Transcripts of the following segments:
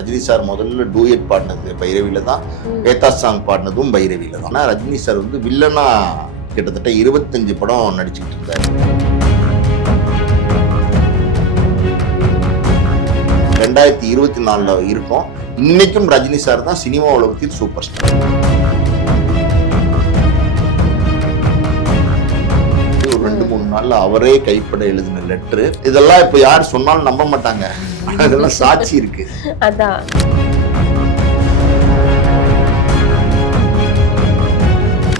Rajini sir முதல்ல duet பாடினது பைரவியில தான், பேத்தா சாங் பாடினதும் பைரவியில தான். ஆனால் ரஜினி சார் வந்து வில்லனா கிட்டத்தட்ட 25 படம் நடிச்சுக்கிட்டு இருந்தார். 2024 இருக்கும். இன்னைக்கும் ரஜினி சார் தான் சினிமா உலகத்தில் சூப்பர் ஸ்டார். ஒரு 2-3 நாள்ல அவரே கைப்பட எழுதின லெட்டரு, இதெல்லாம் இப்ப யார் சொன்னாலும் நம்ப மாட்டாங்க. அதெல்லாம் சாட்சி இருக்கு. அதான்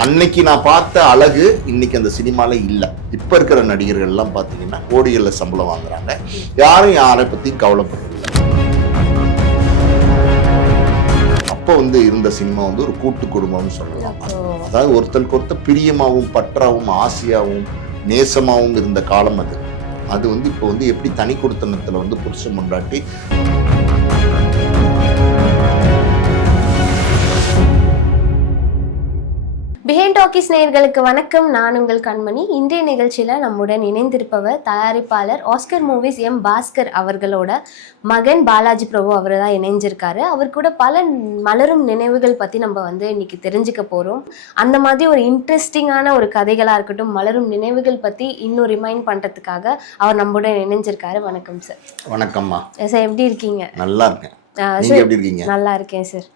அன்னைக்கு நான் பார்த்த அழகு இன்னைக்கு அந்த சினிமால இல்ல. இப்ப இருக்கிற நடிகர்கள் எல்லாம் பாத்தீங்கன்னா கோடிகள்ல சம்பளம் வாங்குறாங்க. யாரும் யாரை பத்தி கவலைப்படுறது. அப்ப வந்து இருந்த சினிமா வந்து ஒரு கூட்டு குடும்பம்னு சொல்லலாம். அதாவது ஒருத்தருக்கு ஒருத்தர் பிரியமாவும் பற்றாவும் ஆசையாவும் நேசமாவும் இருந்த காலம் அது. அது வந்து இப்போ வந்து எப்படி தனி கொடுத்தனத்துல வந்து புருஷன் முண்டாட்டி. பிஹைண்ட் டாக்கீஸ் நேயர்களுக்கு வணக்கம். நான் உங்கள் கண்மணி. இன்றைய நிகழ்ச்சியில நம்முடன் இணைந்திருப்பவர் தயாரிப்பாளர் ஆஸ்கர் மூவிஸ் எம் பாஸ்கர் அவர்களோட மகன் பாலாஜி பிரபு. அவர் தான் இணைஞ்சிருக்காரு. அவர் கூட பல மலரும் நினைவுகள் பத்தி நம்ம வந்து இன்னைக்கு தெரிஞ்சுக்க போறோம். அந்த மாதிரி ஒரு இன்ட்ரெஸ்டிங்கான ஒரு கதைகளா இருக்கட்டும், மலரும் நினைவுகள் பத்தி இன்னும் ரிமைண்ட் பண்றதுக்காக அவர் நம்முடன் இணைஞ்சிருக்காரு. வணக்கம் சார். வணக்கம்மா சார், எப்படி இருக்கீங்க? நல்லா இருக்கேன். நீங்க எப்படி இருக்கீங்க? நல்லா இருக்கேன் சார்.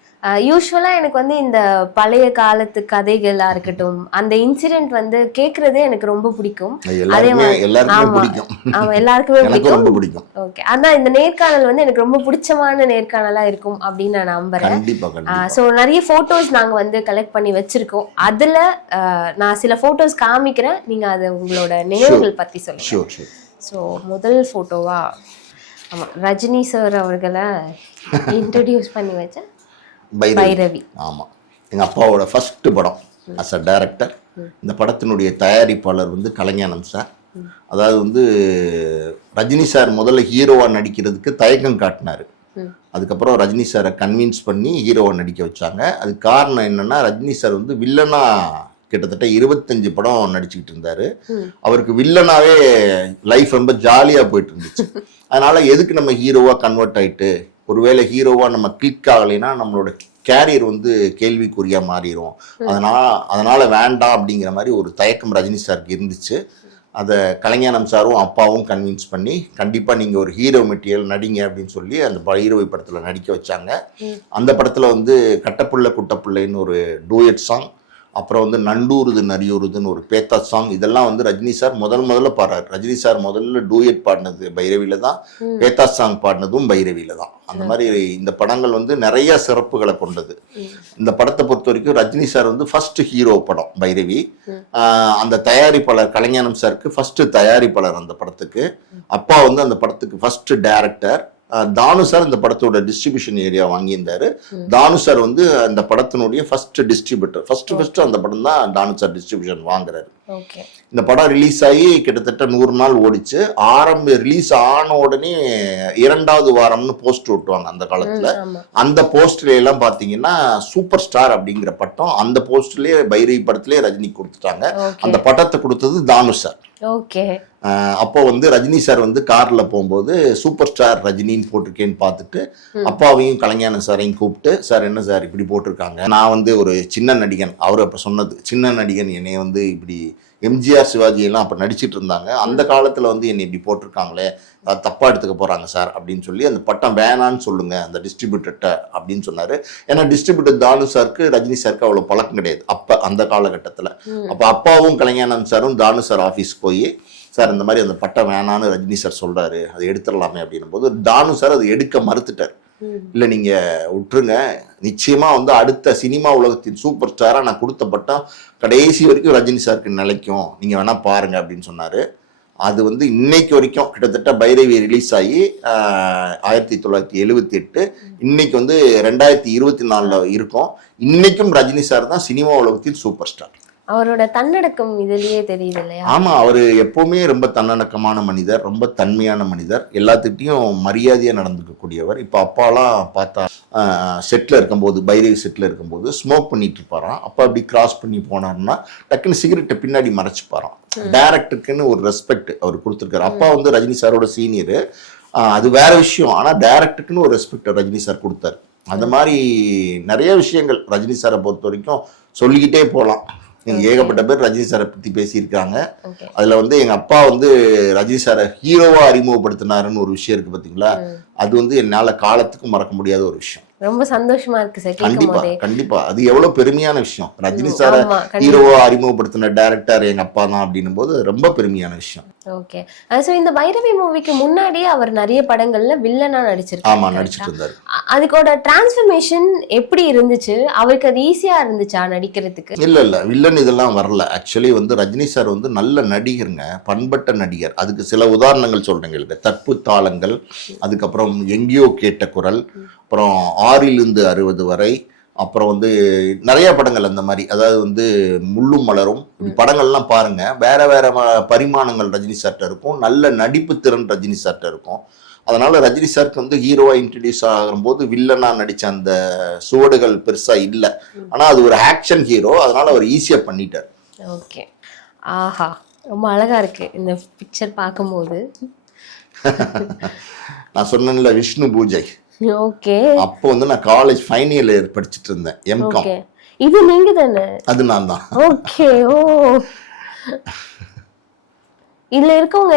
யூஸ்வலா எனக்கு வந்து இந்த பழைய காலத்து கதைகளா இருக்கட்டும், அந்த இன்சிடென்ட் வந்து கேக்குறதே எனக்கு ரொம்ப பிடிக்கும். அதே மாதிரி எல்லாருக்குமே பிடிக்கும். ஓகே, அதான் இந்த நேர்காணல் வந்து எனக்கு ரொம்ப பிடிச்சமான நேர்காணலா இருக்கும் அப்படின்னு நான் நம்புறேன். சோ நிறைய போட்டோஸ் நாங்க வந்து கலெக்ட் பண்ணி வச்சிருக்கோம். அதுல நான் சில போட்டோஸ் காமிக்கிறேன், நீங்க அது உங்களோட நினைவுகள் பத்தி சொல்லுங்க. சோ முதல் போட்டோவா, ஆமா, ரஜினி சார் அவர்களை இன்ட்ரோடியூஸ் பண்ணி வச்சேன். பைரவி. ஆமா, எங்க அப்பாவோட ஃபர்ஸ்ட் படம் அஸ் அ டைரக்டர். இந்த படத்தினுடைய தயாரிப்பாளர் வந்து கலைஞானம் சார். அதாவது வந்து ரஜினி சார் முதல்ல ஹீரோவா நடிக்கிறதுக்கு தயக்கம் காட்டினாரு. அதுக்கப்புறம் ரஜினி சாரை கன்வின்ஸ் பண்ணி ஹீரோவா நடிக்க வச்சாங்க. அதுக்கு காரணம் என்னன்னா, ரஜினி சார் வந்து வில்லனா கிட்டத்தட்ட 25 படம் நடிச்சுக்கிட்டு இருந்தாரு. அவருக்கு வில்லனாவே லைஃப் ரொம்ப ஜாலியா போயிட்டு இருந்துச்சு. அதனால எதுக்கு நம்ம ஹீரோவா கன்வெர்ட் ஆயிட்டு, ஒருவேளை ஹீரோவா நம்ம கிளிக் ஆகலைன்னா நம்மளோட கேரியர் வந்து கேள்விக்குறியா மாறிடும். அதனால வேண்டாம் அப்படிங்கிற மாதிரி ஒரு தயக்கம் ரஜினி சாருக்கு இருந்துச்சு. அதை கலைஞானம் சாரும் அப்பாவும் கன்வின்ஸ் பண்ணி, கண்டிப்பாக நீங்கள் ஒரு ஹீரோ மெட்டீரியல் நடிங்க அப்படின்னு சொல்லி அந்த ஹீரோவை படத்தில் நடிக்க வச்சாங்க. அந்த படத்தில் வந்து கட்டப்புள்ள குட்டப்புள்ளைன்னு ஒரு டூயட் சாங், அப்புறம் வந்து நண்டூருது நரியூருதுன்னு ஒரு பேத்தா சாங், இதெல்லாம் வந்து ரஜினி சார் முதல்ல பாடுறாரு. ரஜினி சார் முதல்ல டூயட் பாடினது பைரவியில தான், பேத்தா சாங் பாடினதும் பைரவியில தான். அந்த மாதிரி இந்த படங்கள் வந்து நிறைய சிறப்புகளை கொண்டது. இந்த படத்தை பொறுத்த வரைக்கும் ரஜினி சார் வந்து ஃபர்ஸ்ட் ஹீரோ படம் பைரவி. அந்த தயாரிப்பாளர் கலைஞானம் சாருக்கு ஃபர்ஸ்ட் தயாரிப்பாளர் அந்த படத்துக்கு. அப்பா வந்து அந்த படத்துக்கு ஃபர்ஸ்ட் டைரக்டர். தானு சார் இந்த படத்தோட டிஸ்ட்ரிபியூஷன் ஏரியா வாங்கியிருந்தாரு. தானு சார் வந்து அந்த படத்தினுடைய ஃபர்ஸ்ட் டிஸ்ட்ரிபியூட்டர். ஃபர்ஸ்ட் அந்த படம் தான் தானு சார் டிஸ்ட்ரிபியூஷன் வாங்குறாரு. இந்த படம் ரிலீஸ் ஆகி கிட்டத்தட்ட 100 நாள் ஓடிச்சு. ரிலீஸ் ஆன உடனே 2வது வாரம்னு போஸ்ட் ஓட்டுவாங்க அந்த காலத்துல. அந்த போஸ்ட்ல எல்லாம் பாத்தீங்கன்னா சூப்பர் ஸ்டார் அப்படிங்கிற பட்டம் அந்த போஸ்ட்லயே பைரவி படத்திலேயே ரஜினி கொடுத்துட்டாங்க. அந்த பட்டத்தை கொடுத்தது தானு சார். அப்போ வந்து ரஜினி சார் வந்து கார்ல போகும்போது சூப்பர் ஸ்டார் ரஜினின்னு போட்டிருக்கேன்னு பார்த்துட்டு அப்பாவையும் கலைஞானம் சாரையும் கூப்பிட்டு, சார் என்ன சார் இப்படி போட்டிருக்காங்க, நான் வந்து ஒரு சின்ன நடிகன், அவர் அப்ப சொன்னது சின்ன நடிகன், என்னைய வந்து இப்படி எம்ஜிஆர் சிவாஜி எல்லாம் அப்ப நடிச்சிட்டு இருந்தாங்க, அந்த காலத்துல வந்து என்னை இப்படி போட்டிருக்காங்களே, தப்பா எடுத்துக்க போறாங்க சார் அப்படின்னு சொல்லி அந்த பட்டம் வேணான்னு சொல்லுங்க அந்த டிஸ்ட்ரிபியூட்டர்ட்ட அப்படின்னு சொன்னாரு. ஏன்னா டிஸ்ட்ரிபியூட்டர் தானு சாருக்கு ரஜினி சாருக்கு அவ்வளவு பழக்கம் கிடையாது அப்ப அந்த காலகட்டத்துல. அப்ப அப்பாவும் கலைஞானம் சாரும் தானு சார் ஆபீஸ் போய், சார் இந்த மாதிரி அந்த பட்டம் வேணான்னு ரஜினி சார் சொல்றாரு, அதை எடுத்துடலாமே அப்படின்னும் போது தானு சார் அதை எடுக்க மறுத்துட்டார். இல்லை நீங்க விட்டுருங்க, நிச்சயமா வந்து அடுத்த சினிமா உலகத்தின் சூப்பர் ஸ்டாரா நான் கொடுத்த பட்டம் கடைசி வரைக்கும் ரஜினி சாருக்கு நிலைக்கும், நீங்க வேணா பாருங்க அப்படின்னு சொன்னாரு. அது வந்து இன்னைக்கு வரைக்கும் கிட்டத்தட்ட பைரவி ரிலீஸ் ஆகி 1978, இன்னைக்கு வந்து 2024 இருக்கும். இன்னைக்கும் ரஜினி சார் தான் சினிமா உலகத்தில் சூப்பர் ஸ்டார். அவரோட தன்னடக்கம் இதுலயே தெரியுது இல்லையா? ஆமா, அவரு எப்பவுமே ரொம்ப தன்னடக்கமான மனிதர், ரொம்ப தன்மையான மனிதர், எல்லாத்துக்கிட்டையும் மரியாதையா நடந்துக்க கூடியவர். இப்ப அப்பாலாம் பார்த்தா செட்ல இருக்கும்போது, பைரவி செட்ல இருக்கும்போது ஸ்மோக் பண்ணிட்டு இருப்பாராம். அப்ப அப்படி கிராஸ் பண்ணி போனாருன்னா டக்குன்னு சிகரெட்டை பின்னாடி மறைச்சுப்பாராம். டைரக்டருக்குன்னு ஒரு ரெஸ்பெக்ட் அவர் கொடுத்துருக்காரு. அப்பா வந்து ரஜினி சாரோட சீனியரு. அது வேற விஷயம். ஆனா டைரக்டருக்குன்னு ஒரு ரெஸ்பெக்ட் ரஜினி சார் கொடுத்தாரு. அந்த மாதிரி நிறைய விஷயங்கள் ரஜினி சாரை பொறுத்த வரைக்கும் சொல்லிக்கிட்டே போகலாம். நீங்க ஏகப்பட்ட பேர் ரஜினி சாரை பத்தி பேசியிருக்காங்க. அதுல வந்து எங்க அப்பா வந்து ரஜினி சாரை ஹீரோவா அறிமுகப்படுத்தினாருன்னு ஒரு விஷயம் இருக்கு பாத்தீங்களா, அது வந்து என்னால காலத்துக்கும் மறக்க முடியாத ஒரு விஷயம். ரொம்ப சந்தோஷமா இருக்கு சார். கண்டிப்பா கண்டிப்பா அது எவ்வளவு பெருமையான விஷயம். ரஜினி சாரை ஹீரோவா அறிமுகப்படுத்தின டைரக்டர் எங்க அப்பா தான் அப்படின்னும் போது ரொம்ப பெருமையான விஷயம். ஓகே. சோ இந்த பைரவி மூவிக்கு முன்னாடியே அவர் நிறைய படங்கள்ல வில்லனா நடிச்சிருக்காரு. ஆமா, நடிச்சிட்டு இருந்தாரு. அதுக்கோட டிரான்ஸ்ஃபர்மேஷன் எப்படி இருந்துச்சு? அவருக்கு அது ஈஸியா இருந்துச்சா நடிக்கிறதுக்கு? இல்ல வில்லன் இதெல்லாம் வரல. ஆக்சுவலி வந்து ரஜினி சார் வந்து நல்ல நடிகருங்க, பண்பட்ட நடிகர். அதுக்கு சில உதாரணங்கள் சொல்றேங்க. தற்பு தாளங்கள், அதுக்கப்புறம் எங்கேயோ கேட்ட குரல், அப்புறம் 6லிருந்து 60 வரை, அப்புறம் வந்து நிறைய படங்கள் அந்த மாதிரி. அதாவது வந்து முள்ளும் மலரும் படங்கள்லாம் பாருங்க, வேற வேற பரிமாணங்கள் ரஜினி சார்ட்ட இருக்கும். நல்ல நடிப்பு திறன் ரஜினி சார்ட்ட இருக்கும். அதனால ரஜினி சாருக்கு வந்து ஹீரோவா இன்ட்ரடியூஸ் ஆகும்போது வில்லனா நடிச்ச அந்த சுவடுகள் பெருசா இல்லை. ஆனா அது ஒரு ஆக்ஷன் ஹீரோ, அதனால அவர் ஈஸியா பண்ணிட்டார். ஓகே. ஆஹா, ரொம்ப அழகா இருக்கு இந்த பிக்சர் பார்க்கும்போது. நான் சொன்னேன்ல விஷ்ணு பூஜை. ஓகே. அப்போ வந்து நான் காலேஜ் ஃபைனல் இயர் படிச்சிட்டு இருந்தேன், எம்காம். இது நீங்க தானே? அது நான் தான். ஓகே. ஓ, இதுல இருக்கவங்க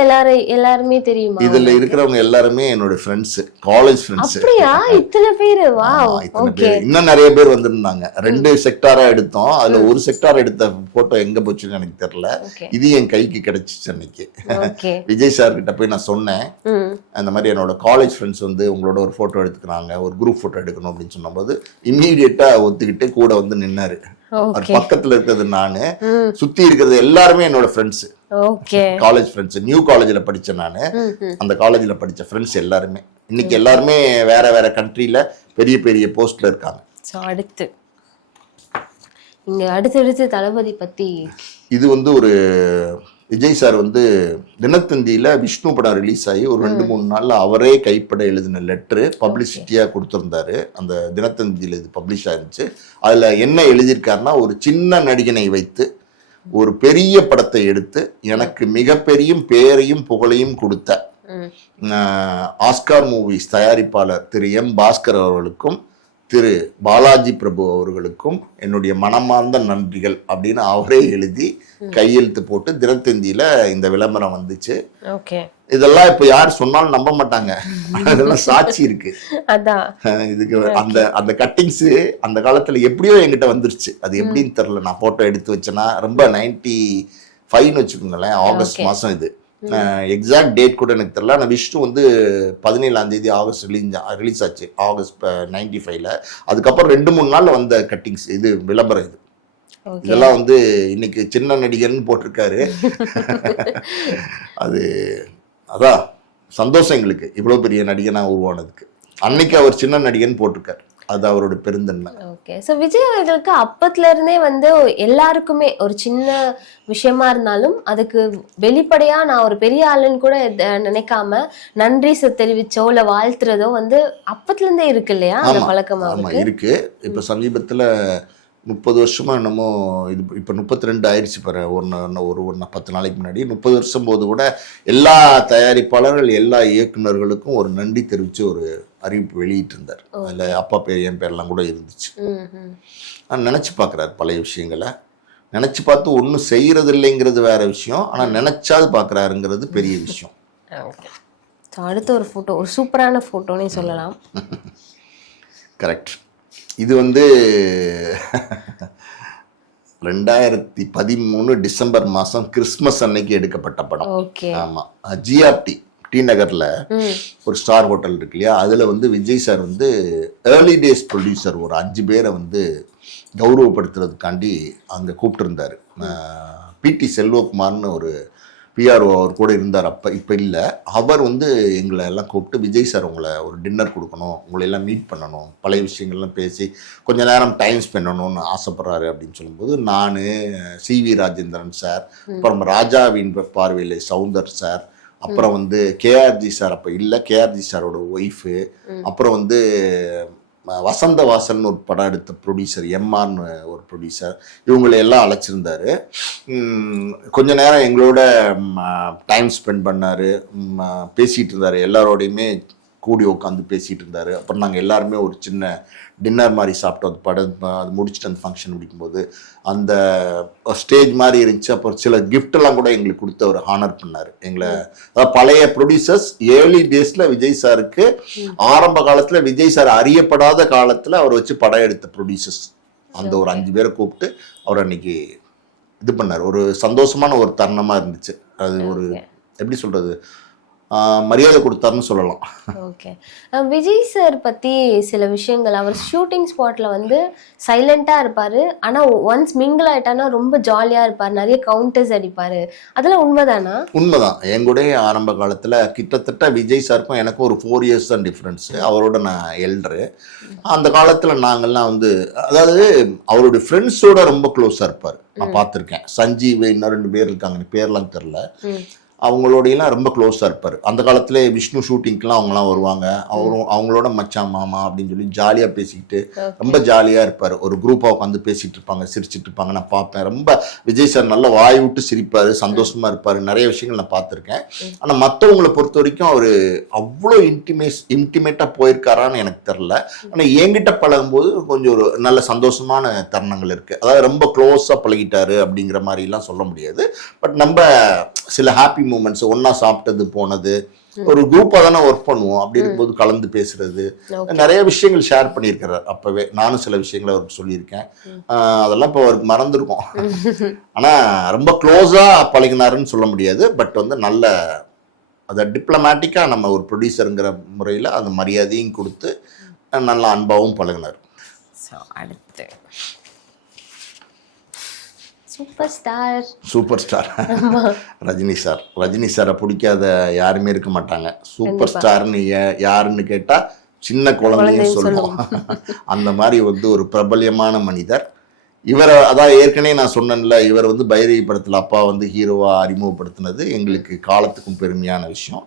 எல்லாருமே தெரியுமா? இதுல இருக்கிறவங்க எல்லாருமே என்னோட ஃப்ரெண்ட்ஸ், காலேஜ் ஃப்ரெண்ட்ஸ். அப்படியா? இத்தனை பேரு? வாவ். ஓகே. இன்னும் நிறைய பேர் வந்திருந்தாங்க. 2 செக்டாரா எடுத்தோம். அதுல ஒரு செக்டார் எடுத்த போட்டோ எங்க போச்சுன்னு எனக்கு தெரியல. இது என் கைக்கு கிடைச்சிச்சு அன்னைக்கு. விஜய் சார் கிட்ட போய் நான் சொன்னேன், அந்த மாதிரி என்னோட காலேஜ் ஃப்ரெண்ட்ஸ் வந்து உங்களோட ஒரு போட்டோ எடுத்துக்கிறாங்க, ஒரு குரூப் போட்டோ எடுக்கணும் அப்படின்னு சொன்னபோது இம்மீடியட்டா ஒத்துக்கிட்டு கூட வந்து நின்னாரு. பக்கத்துல இருக்கிறது நானு, சுத்தி இருக்கிறது எல்லாருமே என்னோட ஃப்ரெண்ட்ஸ், காலேஜ் ஃப்ரெண்ட்ஸ். நியூ காலேஜ்ல படிச்சேன் நானு. அந்த காலேஜ்ல படிச்ச ஃப்ரெண்ட்ஸ் எல்லாருமே இன்னைக்கு எல்லாருமே வேற வேற கண்ட்ரில பெரிய பெரிய போஸ்ட்ல இருக்காங்க. அடுத்து இங்க அடுத்தடுத்து தளபதி பத்தி, இது வந்து ஒரு விஜய் சார் வந்து தினத்தந்தியில விஷ்ணு படம் ரிலீஸ் ஆகி ஒரு 2-3 நாள்ல அவரே கைப்பட எழுதின லெட்டரு பப்ளிசிட்டியா கொடுத்திருந்தாரு. அந்த தினத்தந்தியில இது பப்ளிஷ் ஆயிருந்துச்சு. அதுல என்ன எழுதியிருக்காருன்னா, ஒரு சின்ன நடிகனை வைத்து ஒரு பெரிய படத்தை எடுத்து எனக்கு மிகப்பெரிய பேரையும் புகழையும் கொடுத்த ஆஸ்கார் மூவிஸ் தயாரிப்பாளர் திரு எம் பாஸ்கர் அவர்களுக்கும் திரு பாலாஜி பிரபு அவர்களுக்கும் என்னுடைய மனமார்ந்த நன்றிகள் அப்படின்னு அவரே எழுதி கையெழுத்து போட்டு தினத்தந்தியில இந்த விளம்பரம் வந்துச்சு. இதெல்லாம் இப்ப யார் சொன்னாலும் நம்ப மாட்டாங்க, அதெல்லாம் சாட்சி இருக்கு. இதுக்கு அந்த அந்த கட்டிங்ஸ் அந்த காலத்துல எப்படியோ என்கிட்ட வந்துருச்சு. அது எப்படின்னு தெரியல. நான் போட்டோ எடுத்து வச்சேன்னா ரொம்ப 95 வச்சுக்கோங்களேன், ஆகஸ்ட் மாசம். இது எக்ஸாக்ட் டேட் கூட எனக்கு தெரியல. ஆனால் விஷ்ணு வந்து 17ஆம் தேதி ஆகஸ்ட் ரிலீஸ் ஆச்சு, ஆகஸ்ட் 95ல. அதுக்கப்புறம் 2-3 நாள்ல வந்த கட்டிங்ஸ் இது விளம்பரம். இது இதெல்லாம் வந்து இன்னைக்கு சின்ன நடிகர்னு போட்டிருக்காரு. அதான் சந்தோஷம் எங்களுக்கு, இவ்வளவு பெரிய நடிகனா உருவானதுக்கு. அன்னைக்கு அவர் சின்ன நடிகன் போட்டிருக்காரு, அது அவரோட பெருந்தன்மை. ஓகே. ஸோ விஜய் அவர்களுக்கு அப்பத்துல இருந்தே வந்து எல்லாருக்குமே ஒரு சின்ன விஷயமா இருந்தாலும் அதுக்கு வெளிப்படையா நான் ஒரு பெரிய ஆளுன்னு கூட நினைக்காம நன்றி தெரிவிச்சோ இல்ல வாழ்த்துறதோ வந்து அப்பத்துல இருந்தே இருக்கு இல்லையா அந்த பழக்கமா? இருக்கு. இப்ப சமீபத்துல 30 வருஷமா என்னமோ இது இப்போ 32 ஆயிடுச்சு பாரு. ஒரு 10 நாளைக்கு முன்னாடி 30 வருஷம் போது கூட எல்லா தயாரிப்பாளர்கள் எல்லா இயக்குநர்களுக்கும் ஒரு நன்றி தெரிவித்து ஒரு அறிவிப்பு வெளியிட்டு இருந்தார். அதில் அப்பா பேர் என் பேர்லாம் கூட இருந்துச்சு. நினச்சி பார்க்குறாரு பழைய விஷயங்களை. நினச்சி பார்த்து ஒன்றும் செய்கிறது இல்லைங்கிறது வேற விஷயம், ஆனால் நினச்சாது பார்க்குறாருங்கிறது பெரிய விஷயம். அடுத்த ஒரு ஃபோட்டோ, ஒரு சூப்பரான ஃபோட்டோன்னே சொல்லலாம். கரெக்ட். இது வந்து 2013 டிசம்பர் மாதம் கிறிஸ்மஸ் அன்னைக்கு எடுக்கப்பட்ட படம். ஆமாம். ஜிஆர்டி டி நகர்ல ஒரு ஸ்டார் ஹோட்டல் இருக்கு இல்லையா, அதுல வந்து விஜய் சார் வந்து ஏர்லி டேஸ் ப்ரொடியூசர் ஒரு 5 பேரை வந்து கௌரவப்படுத்துறதுக்காண்டி அங்கே கூப்பிட்டு இருந்தாரு. பிடி செல்வகுமார்னு ஒரு பிஆர்ஓ அவர் கூட இருந்தார் அப்போ, இப்போ இல்லை. அவர் வந்து எங்களை எல்லாம் கூப்பிட்டு விஜய் சார் உங்களை ஒரு டின்னர் கொடுக்கணும், உங்களை எல்லாம் மீட் பண்ணணும், பழைய விஷயங்கள்லாம் பேசி கொஞ்ச நேரம் டைம் ஸ்பெண்ட் பண்ணணும்னு ஆசைப்படுறாரு அப்படின்னு சொல்லும்போது நான், சிவி ராஜேந்திரன் சார், அப்புறம் ராஜாவின் பார்வையில் சவுந்தர் சார், அப்புறம் வந்து கேஆர்ஜி சார் அப்போ இல்லை, கேஆர்ஜி சாரோட ஒய்ஃபு, அப்புறம் வந்து வசந்த வாசல்னு ஒரு படம் எடுத்த ப்ரொடியூசர் எம்ஆர்னு ஒரு ப்ரொடியூசர், இவங்களை எல்லாம் அழைச்சிருந்தாரு. கொஞ்ச நேரம் எங்களோட டைம் ஸ்பெண்ட் பண்ணார், பேசிகிட்டு இருந்தார், எல்லாரோடையுமே கூடி உட்காந்து பேசிகிட்டு இருந்தார். அப்புறம் நாங்கள் எல்லாருமே ஒரு சின்ன டின்னர் மாதிரி சாப்பிட்டோம். அது படம் அது முடிச்சுட்டு அந்த ஃபங்க்ஷன் முடிக்கும்போது அந்த ஸ்டேஜ் மாதிரி இருந்துச்சு. அப்புறம் சில கிஃப்டெல்லாம் கூட எங்களுக்கு கொடுத்து அவர் ஹானர் பண்ணார் எங்களை. அதாவது பழைய ப்ரொடியூசர்ஸ் ஏர்லி டேஸில் விஜய் சாருக்கு ஆரம்ப காலத்தில் விஜய் சார் அறியப்படாத காலத்தில் அவர் வச்சு படம் எடுத்த ப்ரொடியூசர்ஸ் அந்த ஒரு 5 பேரை கூப்பிட்டு அவர் அன்னைக்கு இது பண்ணார். ஒரு சந்தோஷமான ஒரு தருணமாக இருந்துச்சு. அது ஒரு எப்படி சொல்கிறது, மரியாதை கொடுத்தாருன்னு சொல்லலாம். ஓகே, விஜய் சார் பற்றி சில விஷயங்கள், அவர் ஷூட்டிங் ஸ்பாட்டில் வந்து சைலண்ட்டாக இருப்பார், ஆனால் ஒன்ஸ் மிங்கிள் ஆகிட்டானா ரொம்ப ஜாலியாக இருப்பார், நிறைய கவுண்டர்ஸ் அடிப்பார், அதெல்லாம் உண்மைதானா? உண்மைதான். எங்களுடைய ஆரம்ப காலத்தில் கிட்டத்தட்ட விஜய் சாருக்கும் எனக்கும் ஒரு 4 years தான் டிஃப்ரென்ஸு. அவரோட நான் எல்டரு. அந்த காலத்தில் நாங்கள்லாம் வந்து அதாவது அவருடைய ஃப்ரெண்ட்ஸோட ரொம்ப க்ளோஸாக இருப்பார். நான் பார்த்துருக்கேன். சஞ்சீவ், இன்னும் 2 பேர் இருக்காங்க, பேர்லாம் தெரில, அவங்களோடையெல்லாம் ரொம்ப க்ளோஸாக இருப்பார். அந்த காலத்தில் விஷ்ணு ஷூட்டிங்க்கெலாம் அவங்களாம் வருவாங்க. அவங்களோட மச்சான் மாமா அப்படின்னு சொல்லி ஜாலியாக பேசிக்கிட்டு ரொம்ப ஜாலியாக இருப்பார். ஒரு குரூப்பாக உட்காந்து பேசிகிட்டு இருப்பாங்க, சிரிச்சிட்டு இருப்பாங்க. நான் பார்ப்பேன். ரொம்ப விஜய் சார் நல்லா வாய் விட்டு சிரிப்பார், சந்தோஷமாக இருப்பார். நிறைய விஷயங்கள் நான் பார்த்துருக்கேன். ஆனால் மற்றவங்களை பொறுத்த வரைக்கும் அவர் அவ்வளோ இன்டிமேட்டாக போயிருக்காரான்னு எனக்கு தெரில. ஆனால் என்கிட்ட பழகும்போது கொஞ்சம் ஒரு நல்ல சந்தோஷமான தருணங்கள் இருக்குது. அதாவது ரொம்ப க்ளோஸாக பழகிட்டாரு அப்படிங்கிற மாதிரிலாம் சொல்ல முடியாது. பட் நம்ம சில ஹாப்பி மூமெண்ட்ஸ், ஒன்னா சாப்பிட்டது போனது, ஒரு குரூப்பாக தானே ஒர்க் பண்ணுவோம். அப்படி இருக்கும்போது கலந்து பேசுறது, நிறைய விஷயங்கள் ஷேர் பண்ணியிருக்கிறார். அப்பவே நானும் சில விஷயங்களை அவருக்கு சொல்லியிருக்கேன். அதெல்லாம் இப்போ அவருக்கு மறந்துருக்கும். ஆனால் ரொம்ப க்ளோஸா பழகினாருன்னு சொல்ல முடியாது. பட் வந்து நல்ல அதை டிப்ளமேட்டிக்காக நம்ம ஒரு ப்ரொடியூசருங்கிற முறையில் அந்த மரியாதையும் கொடுத்து நல்ல அன்பாகவும் பழகினார். அடுத்து super star Rajini sir. Rajini சாரை பிடிக்காத யாருமே இருக்க மாட்டாங்க. சூப்பர் ஸ்டார்னு யாருன்னு கேட்டால் சின்ன குழந்தையும் சொல்லுவோம். அந்த மாதிரி வந்து ஒரு பிரபல்யமான மனிதர் இவரை. அதான் ஏற்கனவே நான் சொன்னேன்ல, இவர் வந்து பைரவி படத்தில் அப்பா வந்து ஹீரோவாக அறிமுகப்படுத்தினது எங்களுக்கு காலத்துக்கும் பெருமையான விஷயம்.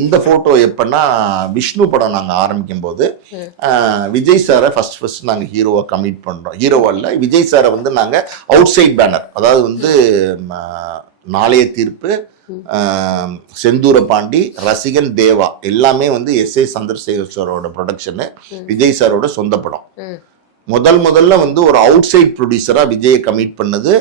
இந்த ஃபோட்டோ எப்படின்னா, விஷ்ணு படம் நாங்கள் ஆரம்பிக்கும் போது விஜய் சாரை ஃபர்ஸ்ட் நாங்கள் ஹீரோவாக கமிட் பண்ணுறோம். ஹீரோவா இல்லை, விஜய் சாரை வந்து நாங்கள் அவுட் சைட் பேனர், அதாவது வந்து நாளைய தீர்ப்பு, செந்தூர பாண்டி, ரசிகன், தேவா எல்லாமே வந்து எஸ்ஏ சந்திரசேகர் சாரோட ப்ரொடக்ஷனு, விஜய் சாரோட சொந்த படம். முதல்ல வந்து ஒரு அவுட் சைட் ப்ரொடியூசராக விஜயை கமிட் பண்ணது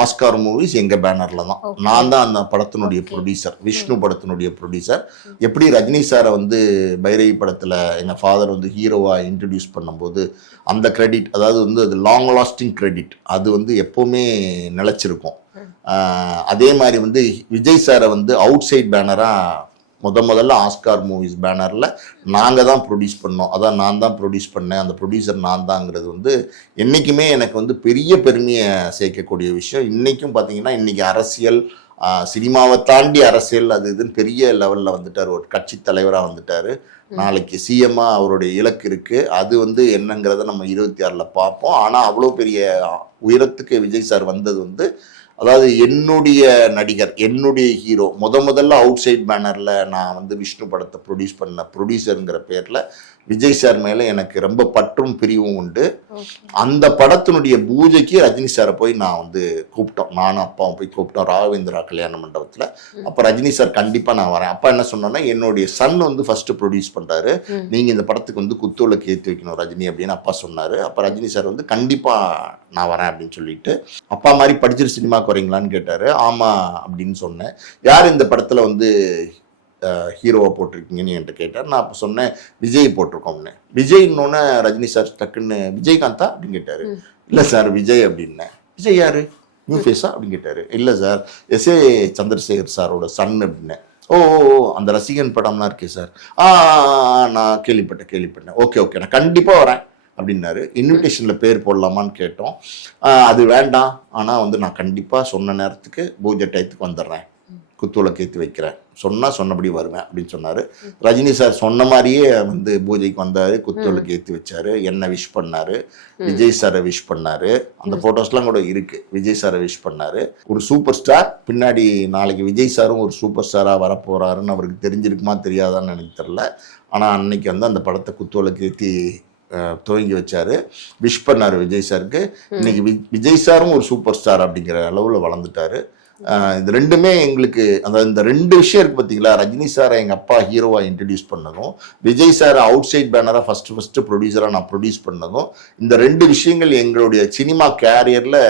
ஆஸ்கார் மூவிஸ் எங்க பேனர்ல தான். நான் தான் அந்த படத்தினுடைய ப்ரொடியூசர், விஷ்ணு படத்தினுடைய ப்ரொடியூசர். எப்படி ரஜினி சாரை வந்து பைரவி படத்துல எங்க ஃபாதர் வந்து ஹீரோவா இன்ட்ரடியூஸ் பண்ணும்போது அந்த கிரெடிட், அதாவது வந்து அது லாங் லாஸ்டிங் கிரெடிட், அது வந்து எப்பவுமே நிலைச்சிருக்கும். அதே மாதிரி வந்து விஜய் சாரை வந்து அவுட் சைட் பேனரா முதல்ல ஆஸ்கார் மூவிஸ் பேனரில் நாங்கள் தான் ப்ரொடியூஸ் பண்ணோம். அதான் நான் தான் ப்ரொடியூஸ் பண்ணேன், அந்த ப்ரொடியூசர் நான் தாங்கிறது வந்து என்றைக்குமே எனக்கு வந்து பெரிய பெருமையை சேர்க்கக்கூடிய விஷயம். இன்றைக்கும் பார்த்தீங்கன்னா இன்றைக்கி அரசியல், சினிமாவை தாண்டி அரசியல் அது இதுன்னு பெரிய லெவலில் வந்துட்டார். ஒரு கட்சி தலைவராக வந்துட்டார். நாளைக்கு சிஎம்மாக அவருடைய இலக்கு இருக்குது. அது வந்து என்னங்கிறத நம்ம 26 பார்ப்போம். ஆனால் அவ்வளோ பெரிய உயரத்துக்கு விஜய் சார் வந்தது வந்து, அதாவது என்னுடைய நடிகர், என்னுடைய ஹீரோ, முதல்ல அவுட் சைட் பேனரில் நான் வந்து விஷ்ணு படத்தை ப்ரொடியூஸ் பண்ண ப்ரொடியூசருங்கிற பேரில் விஜய் சார் மேலே எனக்கு ரொம்ப பற்றும் பிரிவும் உண்டு. அந்த படத்தினுடைய பூஜைக்கு ரஜினி சாரை போய் நான் வந்து கூப்பிட்டோம். நானும் அப்பாவும் போய் கூப்பிட்டோம் ராகவேந்திரா கல்யாண மண்டபத்தில். அப்போ ரஜினி சார் கண்டிப்பாக நான் வரேன். அப்பா என்ன சொன்னோன்னா, என்னுடைய சன் வந்து ஃபர்ஸ்ட் ப்ரொடியூஸ் பண்ணுறாரு, நீங்கள் இந்த படத்துக்கு வந்து குத்துவிளக்கு ஏற்றி வைக்கணும் ரஜினி அப்படின்னு அப்பா சொன்னார். அப்போ ரஜினி சார் வந்து கண்டிப்பாக நான் வரேன் அப்படின்னு சொல்லிட்டு, அப்பா மாதிரி படிச்சிட்டு சினிமாவுக்கு வரீங்களான்னு கேட்டார். ஆமாம் அப்படின்னு சொன்னேன். யார் இந்த படத்தில் வந்து ஹீரோவை போட்டிருக்கீங்கன்னு என்கிட்ட கேட்டார். நான் அப்போ சொன்னேன் விஜய் போட்டிருக்கோம்னு. விஜய்னோன்னே ரஜினி சார் டக்குன்னு விஜயகாந்தா அப்படின்னு கேட்டார். இல்லை சார் விஜய் அப்படின்னேன். விஜய் யாரு, நியூ ஃபேஸா அப்படின்னு கேட்டார். இல்லை சார் எஸ்ஏ சந்திரசேகர் சாரோட சன் அப்படின்னேன். ஓ அந்த ரசிகன் படம்லாம் இருக்கே சார், நான் கேள்விப்பட்டேன். ஓகே நான் கண்டிப்பாக வரேன் அப்படின்னாரு. இன்விடேஷனில் பேர் போடலாமான்னு கேட்டோம். அது வேண்டாம், ஆனால் வந்து நான் கண்டிப்பாக சொன்ன நேரத்துக்கு பூஜை டயத்துக்கு வந்துடுறேன், குத்துவிளக்கு ஏற்றி வைக்கிறேன், சொன்னபடி வருவேன் அப்படின்னு சொன்னார். ரஜினி சார் சொன்ன மாதிரியே வந்து பூஜைக்கு வந்தார், குத்துவிளக்கு ஏற்றி வச்சார், என்னை விஷ் பண்ணார், விஜய் சாரை விஷ் பண்ணார். அந்த ஃபோட்டோஸ்லாம் கூட இருக்குது. விஜய் சாரை விஷ் பண்ணார். ஒரு சூப்பர் ஸ்டார் பின்னாடி நாளைக்கு விஜய் சாரும் ஒரு சூப்பர் ஸ்டாராக வரப்போகிறாருன்னு அவருக்கு தெரிஞ்சிருக்குமா தெரியாதான்னு எனக்கு தெரில. ஆனால் அன்னைக்கு வந்து அந்த படத்தை குத்துவிளக்கு ஏற்றி துவங்கி வச்சார், விஷ் பண்ணார் விஜய் சாருக்கு. இன்னைக்கு விஜய் சாரும் ஒரு சூப்பர் ஸ்டார் அப்படிங்கிற அளவில் வளர்ந்துட்டாரு. இது ரெண்டுமே எங்களுக்கு இந்த ரெண்டு விஷயம் இருக்கு பார்த்தீங்களா, ரஜினி சாரை எங்கள் அப்பா ஹீரோவாக இன்ட்ரடியூஸ் பண்ணதும், விஜய் சாரை அவுட் சைட் பேனராக ஃபஸ்ட்டு ப்ரொடியூசராக நான் ப்ரொடியூஸ் பண்ணதும், இந்த ரெண்டு விஷயங்கள் எங்களுடைய சினிமா கேரியரில்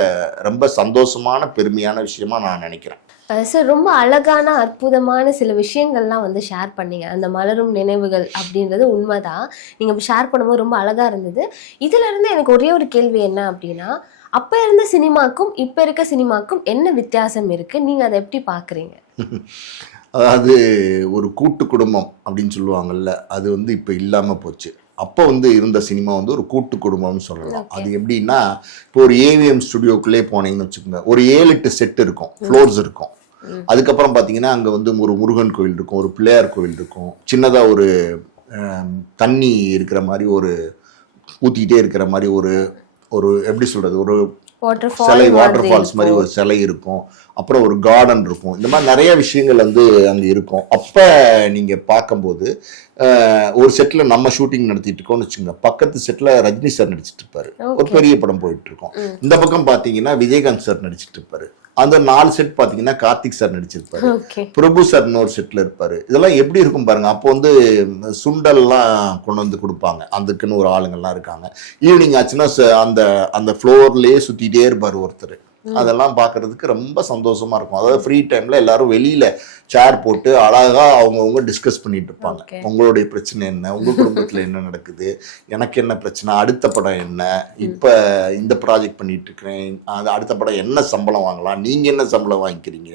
ரொம்ப சந்தோஷமான பெருமையான விஷயமா நான் நினைக்கிறேன். சார், ரொம்ப அழகான அற்புதமான சில விஷயங்கள்லாம் வந்து ஷேர் பண்ணீங்க. அந்த மலரும் நினைவுகள் அப்படின்றது உண்மைதான். நீங்கள் ஷேர் பண்ணும்போது ரொம்ப அழகாக இருந்தது. இதுல இருந்து எனக்கு ஒரே ஒரு கேள்வி என்ன அப்படின்னா, அப்போ இருந்த சினிமாக்கும் இப்போ இருக்க சினிமாக்கும் என்ன வித்தியாசம் இருக்குது? நீங்கள் அதை எப்படி பார்க்குறீங்க? அதாவது ஒரு கூட்டு குடும்பம் அப்படின்னு சொல்லுவாங்கல்ல, அது வந்து இப்போ இல்லாமல் போச்சு. அப்போ வந்து இருந்த சினிமா வந்து ஒரு கூட்டு குடும்பம்னு சொல்லலாம். அது எப்படின்னா, இப்போ ஒரு ஏவிஎம் ஸ்டுடியோக்குள்ளே போனீங்கன்னு வச்சுக்கோங்க, ஒரு 7-8 செட் இருக்கும், ஃப்ளோர்ஸ் இருக்கும். அதுக்கப்புறம் பார்த்தீங்கன்னா அங்கே வந்து ஒரு முருகன் கோவில் இருக்கும், ஒரு பிள்ளையார் கோவில் இருக்கும், சின்னதாக ஒரு தண்ணி இருக்கிற மாதிரி, ஒரு ஊற்றிக்கிட்டே இருக்கிற மாதிரி ஒரு எப்படி சொல்கிறது, ஒரு சிலை, வாட்டர் ஃபால்ஸ் மாதிரி ஒரு சிலை இருக்கும். அப்புறம் ஒரு கார்டன் இருக்கும். இந்த மாதிரி நிறைய விஷயங்கள் வந்து அங்கே இருக்கும். அப்போ நீங்கள் பார்க்கும்போது ஒரு செட்டில் நம்ம ஷூட்டிங் நடத்திட்டு இருக்கோம்னு வச்சுக்கோங்க, பக்கத்து செட்டில் ரஜினி சார் நடிச்சிட்டு இருப்பாரு, ஒரு பெரிய படம் போயிட்டு இருக்கோம். இந்த பக்கம் பார்த்தீங்கன்னா விஜயகாந்த் சார் நடிச்சிட்டு இருப்பாரு. அந்த 4 செட் பார்த்தீங்கன்னா கார்த்திக் சார் நடிச்சிருப்பாரு, பிரபு சார் இன்னொரு செட்டில் இருப்பாரு. இதெல்லாம் எப்படி இருக்கும் பாருங்க. அப்போ வந்து சுண்டல்லாம் கொண்டு வந்து கொடுப்பாங்க, அதுக்குன்னு ஒரு ஆளுங்கள்லாம் இருக்காங்க. ஈவினிங் ஆச்சுன்னா அந்த ஃப்ளோர்லேயே சுற்றிட்டே இருப்பார் ஒருத்தர். அதெல்லாம் பார்க்கறதுக்கு ரொம்ப சந்தோஷமா இருக்கும். அதாவது ஃப்ரீ டைம்ல எல்லாரும் வெளியில சேர் போட்டு அழகா அவங்கவுங்க டிஸ்கஸ் பண்ணிட்டு இருப்பாங்க. உங்களுடைய பிரச்சனை என்ன, உங்க குடும்பத்துல என்ன நடக்குது, எனக்கு என்ன பிரச்சனை, அடுத்த படம் என்ன, இப்ப இந்த ப்ராஜெக்ட் பண்ணிட்டு இருக்கிறேன், அடுத்த படம் என்ன சம்பளம் வாங்கலாம், நீங்க என்ன சம்பளம் வாங்கிக்கிறீங்க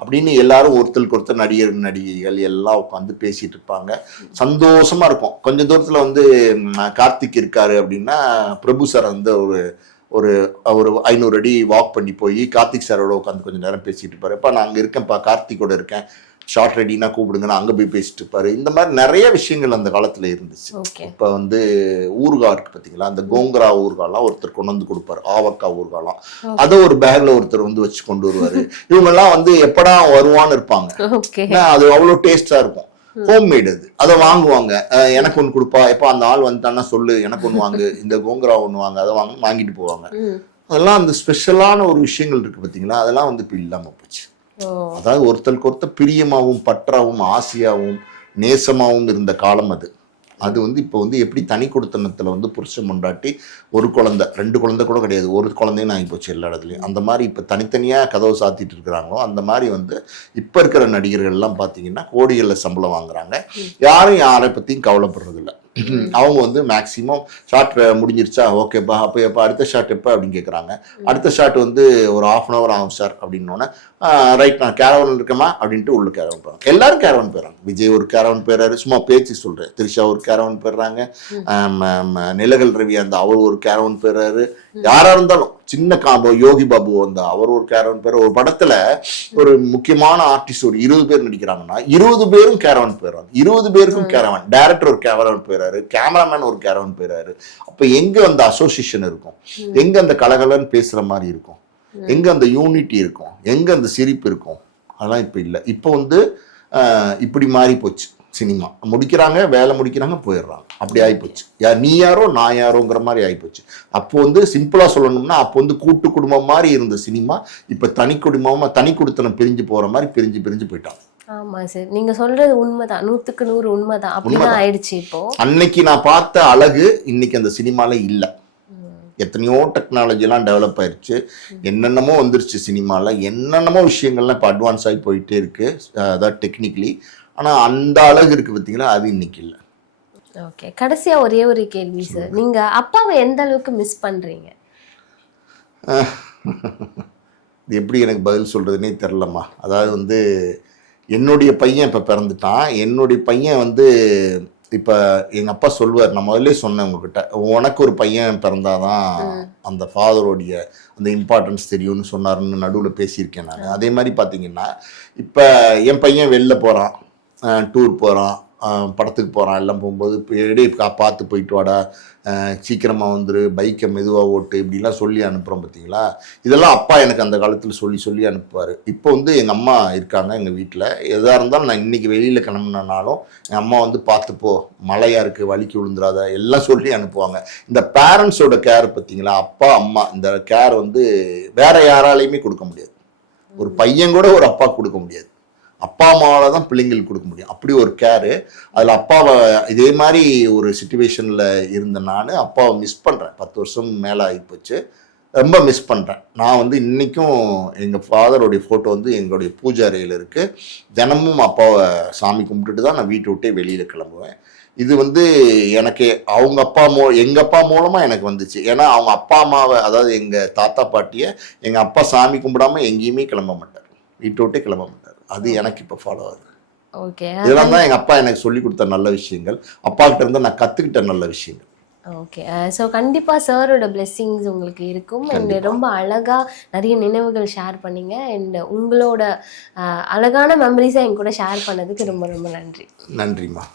அப்படின்னு எல்லாரும் ஒருத்தருக்கு ஒருத்தர், நடிகர் நடிகைகள் எல்லாம் உட்காந்து பேசிட்டு இருப்பாங்க. சந்தோஷமா இருக்கும். கொஞ்ச தூரத்துல வந்து கார்த்திக் இருக்காரு அப்படின்னா, பிரபு சார் வந்து ஒரு 500 அடி வாக் பண்ணி போய் கார்த்திக் சாரோட உட்காந்து கொஞ்சம் நேரம் பேசிட்டு இருப்பாரு. இப்போ நான் அங்கே இருக்கேன்ப்பா, கார்த்திகோட இருக்கேன், ஷார்ட் ரெடினா கூப்பிடுங்கன்னு அங்கே போய் பேசிட்டு இருப்பாரு. இந்த மாதிரி நிறைய விஷயங்கள் அந்த காலத்தில் இருந்துச்சு. இப்போ வந்து ஊறுகாய் இருக்கு பார்த்தீங்களா, அந்த கோங்கரா ஊறுகாலாம் ஒருத்தர் கொண்டு வந்து கொடுப்பாரு, ஆவக்காய் ஊறுகாலாம். அதை ஒரு பேக்ல ஒருத்தர் வந்து வச்சு கொண்டு வருவாரு. இவங்கெல்லாம் வந்து எப்படா வருவான்னு இருப்பாங்க. அது அவ்வளோ டேஸ்டா இருக்கும். ஹோம்மேடு அது. அதை வாங்குவாங்க. எனக்கு ஒன்று கொடுப்பா, எப்போ அந்த ஆள் வந்துட்டான்னா சொல்லு, எனக்கு ஒன்று வாங்கு, இந்த கோங்கரா ஒன்று வாங்க, அதை வாங்கிட்டு போவாங்க. அதெல்லாம் அந்த ஸ்பெஷலான ஒரு விஷயங்கள் இருக்கு பார்த்தீங்களா, அதெல்லாம் வந்து இப்போ இல்லாமல் போச்சு. அதாவது ஒருத்தருக்கு ஒருத்தர் பிரியமாகவும் பற்றாவும் ஆசையாகவும் நேசமாகவும் இருந்த காலம் அது. அது வந்து இப்போ வந்து எப்படி தனி கொடுத்தனத்தில் வந்து புருஷன் முண்டாட்டி, ஒரு குழந்தை 2 குழந்தை கூட கிடையாது, ஒரு குழந்தைன்னு ஆகி போச்சு எல்லா இடத்துலையும். அந்த மாதிரி இப்போ தனித்தனியாக கதவை சாத்திட்டு இருக்கிறாங்களோ அந்த மாதிரி வந்து இப்போ இருக்கிற நடிகர்கள்லாம் பார்த்தீங்கன்னா கோடிகளில் சம்பளம் வாங்குறாங்க. யாரும் யாரை பற்றியும் கவலைப்படுறதில்ல. அவங்க வந்து மேக்சிமம் ஷார்ட் முடிஞ்சிருச்சா, ஓகேப்பா, அப்போ எப்போ அடுத்த ஷாட் எப்போ அப்படின்னு கேட்குறாங்க. அடுத்த ஷாட் வந்து ஒரு 1/2 hour ஆகும் சார் அப்படின்னோடனே, ரைட் நான் கேரவன் இருக்கேமா அப்படின்ட்டு உள்ள கேரவன் போகிறாங்க. எல்லாரும் கேரவன் போயிடறாங்க. விஜய் ஒரு கேரவன் போயிடுறாரு, சும்மா பேச்சு சொல்கிறேன். திரிஷா ஒரு கேரவன் போயிடுறாங்க, நிலகல் ரவி அந்த அவர் ஒரு கேரவன் போயிடுறாரு. யாரா இருந்தாலும் சின்ன காம்போ யோகி பாபு வந்தா அவர் ஒரு கேரவன் பேர். ஒரு படத்துல ஒரு முக்கியமான ஆர்டிஸ்ட் ஒரு 20 பேர் நடிக்கிறாங்கன்னா 20 பேரும் கேரவன் போயிடுறாங்க. 20 பேருக்கும் கேரவன். டைரக்டர் ஒரு கேரவன் போயிறாரு, கேமராமேன் ஒரு கேரவன் போயிறாரு. அப்ப எங்க அந்த அசோசியேஷன் இருக்கும், எங்க அந்த கலகலன்னு பேசுற மாதிரி இருக்கும், எங்க அந்த யூனிட்டி இருக்கும், எங்க அந்த சிரிப்பு இருக்கும், அதெல்லாம் இப்ப இல்லை. இப்போ வந்து இப்படி மாறி போச்சு. சினிமா முடிக்கிறாங்க, வேலை முடிக்கிறாங்க, போயிடுறாங்க. அப்படி ஆகிப்போச்சு. நீ யாரோ நான் யாரோங்கிற மாதிரி ஆகிப்போச்சு. அப்போ வந்து சிம்பிளா சொல்லணும்னா, அப்போ வந்து கூட்டு குடும்பம் மாதிரி இருந்த சினிமா இப்ப தனி குடும்பமா, தனி குடுத்தனம் பிரிஞ்சு போற மாதிரி பிரிஞ்சு போயிட்டாங்க. ஆமா சார், நீங்க சொல்றது உண்மைதான், 100க்கு 100 உண்மைதான். அப்படிதான் ஆயிடுச்சு. இப்போ அன்னைக்கு நான் பார்த்த அழகு இன்னைக்கு அந்த சினிமால இல்ல. எத்தனையோ டெக்னாலஜி எல்லாம் டெவலப் ஆயிருச்சு, என்னென்னமோ வந்துருச்சு சினிமால, என்னென்னமோ விஷயங்கள்லாம் இப்போ அட்வான்ஸ் ஆகி போயிட்டே இருக்கு, அதாவது டெக்னிக்கலி. ஆனால் அந்த அழகு இருக்கு பார்த்தீங்களா, அது இன்னைக்கு இல்லை. ஓகே, கடைசியா ஒரே ஒரு கேள்வி சார், நீங்க அப்பாவை எந்த அளவுக்கு மிஸ் பண்றீங்க? இது எப்படி எனக்கு பதில் சொல்றதுன்னே தெரிலம்மா. அதாவது வந்து என்னுடைய பையன் இப்போ பிறந்துட்டான். என்னுடைய பையன் வந்து இப்போ எங்கள் அப்பா சொல்லுவார், நான் முதல்ல சொன்னேன் உங்ககிட்ட, உனக்கு ஒரு பையன் பிறந்தாதான் அந்த ஃபாதரோடைய அந்த இம்பார்ட்டன்ஸ் தெரியும்னு சொன்னாருன்னு நடுவில் பேசியிருக்கேன் நான். அதே மாதிரி பார்த்தீங்கன்னா இப்போ என் பையன் வெளில போகிறான், டூர் போகிறான், படத்துக்கு போகிறான், எல்லாம் போகும்போது இப்போ பார்த்து போயிட்டு வாடா, சீக்கிரமாக வந்துரு, பைக்கை மெதுவாக ஓட்டு, இப்படிலாம் சொல்லி அனுப்புகிறோம் பார்த்தீங்களா. இதெல்லாம் அப்பா எனக்கு அந்த காலத்தில் சொல்லி சொல்லி அனுப்புவார். இப்போ வந்து எங்கள் அம்மா இருக்காங்க எங்கள் வீட்டில். எதாக இருந்தாலும் நான் இன்றைக்கி வெளியில் கிளம்புனாலும் என் அம்மா வந்து பார்த்துப்போ, மழையாக இருக்குது, வலிக்கு விழுந்துடாத, எல்லாம் சொல்லி அனுப்புவாங்க. இந்த பேரண்ட்ஸோட கேர் பார்த்தீங்களா, அப்பா அம்மா இந்த கேர் வந்து வேற யாராலையுமே கொடுக்க முடியாது. ஒரு பையன் கூட ஒரு அப்பா கொடுக்க முடியாது. அப்பா அம்மாவால் தான் பிள்ளைங்களுக்கு கொடுக்க முடியும். அப்படி ஒரு கேரு. அதில் அப்பாவை இதே மாதிரி ஒரு சுச்சுவேஷனில் இருந்த நான் அப்பாவை மிஸ் பண்ணுறேன். 10 வருஷம் மேலே ஆகிப்போச்சு. ரொம்ப மிஸ் பண்ணுறேன். நான் வந்து இன்றைக்கும் எங்கள் ஃபாதருடைய ஃபோட்டோ வந்து எங்களுடைய பூஜை அறையில் இருக்குது. தினமும் அப்பாவை சாமி கும்பிட்டுட்டு தான் நான் வீட்டை விட்டே வெளியில் கிளம்புவேன். இது வந்து எனக்கு அவங்க அப்பா எங்கள் அப்பா மூலமாக எனக்கு வந்துச்சு. ஏன்னா அவங்க அப்பா அம்மாவை, அதாவது எங்கள் தாத்தா பாட்டியை எங்கள் அப்பா சாமி கும்பிடாமல் எங்கேயுமே கிளம்ப மாட்டார், வீட்டை விட்டே கிளம்ப மாட்டார். அது எனக்கு இப்போ ஃபாலோ ஆகுது. ஓகே, இதெல்லாம் தான் எங்கள் அப்பா எனக்கு சொல்லி கொடுத்த நல்ல விஷயங்கள், அப்பா கிட்ட இருந்து நான் கற்றுக்கிட்ட நல்ல விஷயங்கள். ஓகே, ஸோ கண்டிப்பாக சாரோட பிளெஸ்ஸிங்ஸ் உங்களுக்கு இருக்கும். அண்ட் ரொம்ப அழகாக நிறைய நினைவுகள் ஷேர் பண்ணீங்க. அண்ட் உங்களோட அழகான மெமரிஸை என் கூட ஷேர் பண்ணதுக்கு ரொம்ப ரொம்ப நன்றி. நன்றிம்மா.